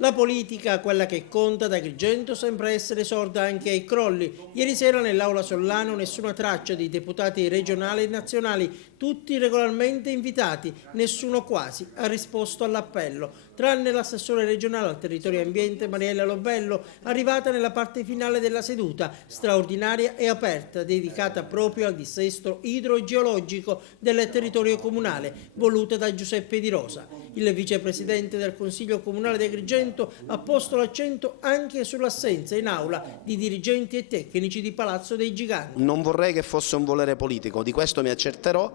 La politica, quella che conta, da Agrigento sembra essere sorda anche ai crolli. Ieri sera nell'Aula Sollano nessuna traccia di deputati regionali e nazionali, tutti regolarmente invitati, nessuno quasi ha risposto all'appello, tranne l'assessore regionale al territorio e ambiente Mariella Lobello, arrivata nella parte finale della seduta, straordinaria e aperta, dedicata proprio al dissesto idrogeologico del territorio comunale, voluta da Giuseppe Di Rosa. Il vicepresidente del Consiglio Comunale di Agrigento ha posto l'accento anche sull'assenza in aula di dirigenti e tecnici di Palazzo dei Giganti. Non vorrei che fosse un volere politico, di questo mi accerterò.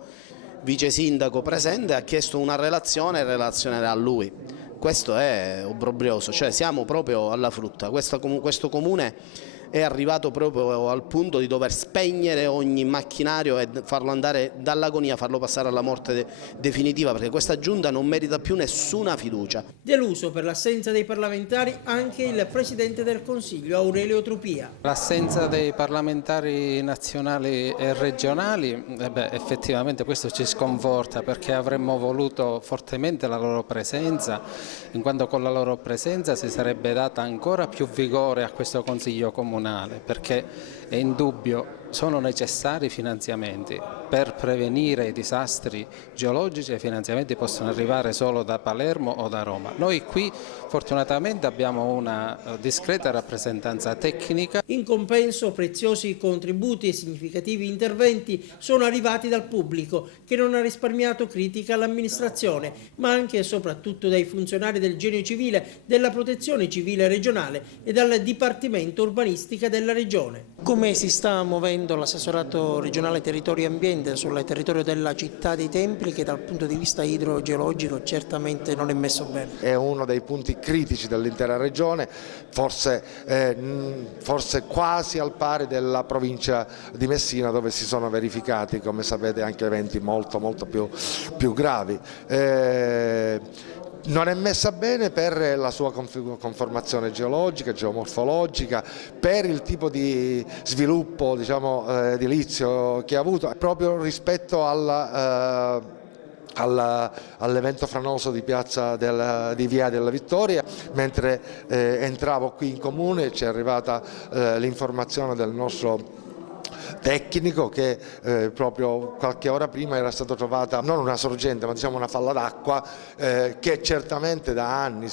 Vice sindaco presente ha chiesto una relazione e relazionerà a lui. Questo è obbrobrioso, cioè siamo proprio alla frutta. Questo comune è arrivato proprio al punto di dover spegnere ogni macchinario e farlo andare dall'agonia, farlo passare alla morte definitiva, perché questa giunta non merita più nessuna fiducia. Deluso per l'assenza dei parlamentari anche il presidente del Consiglio Aurelio Trupia. L'assenza dei parlamentari nazionali e regionali, effettivamente questo ci sconforta, perché avremmo voluto fortemente la loro presenza, in quanto con la loro presenza si sarebbe data ancora più vigore a questo Consiglio Comunale, perché è indubbio sono necessari finanziamenti per prevenire i disastri geologici. I finanziamenti possono arrivare solo da Palermo o da Roma. Noi qui fortunatamente abbiamo una discreta rappresentanza tecnica. In compenso preziosi contributi e significativi interventi sono arrivati dal pubblico, che non ha risparmiato critica all'amministrazione, ma anche e soprattutto dai funzionari del Genio Civile, della Protezione Civile regionale e dal Dipartimento Urbanistica della Regione. Come si sta muovendo l'assessorato regionale territorio e ambiente sul territorio della città dei Templi, che dal punto di vista idrogeologico certamente non è messo bene? È uno dei punti critici dell'intera regione, forse quasi al pari della provincia di Messina, dove si sono verificati, come sapete, anche eventi molto più gravi. Non è messa bene per la sua conformazione geologica, geomorfologica, per il tipo di sviluppo, diciamo, edilizio che ha avuto, proprio rispetto all'evento franoso di di Via della Vittoria. Mentre entravo qui in comune ci è arrivata l'informazione del nostro tecnico che proprio qualche ora prima era stata trovata non una sorgente, ma diciamo una falla d'acqua che certamente da anni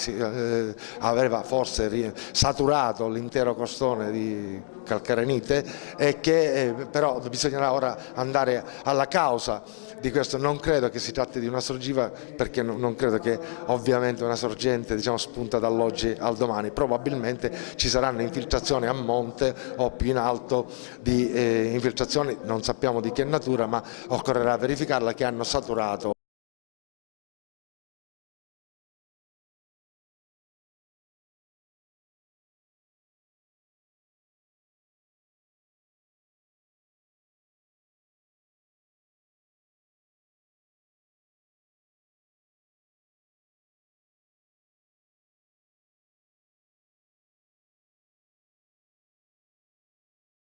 aveva forse saturato l'intero costone di calcarenite, e che però bisognerà ora andare alla causa di questo. Non credo che si tratti di una sorgiva, perché non credo che ovviamente una sorgente, diciamo, spunta dall'oggi al domani. Probabilmente ci saranno infiltrazioni a monte o più in alto di infiltrazioni, non sappiamo di che natura, ma occorrerà verificarla, che hanno saturato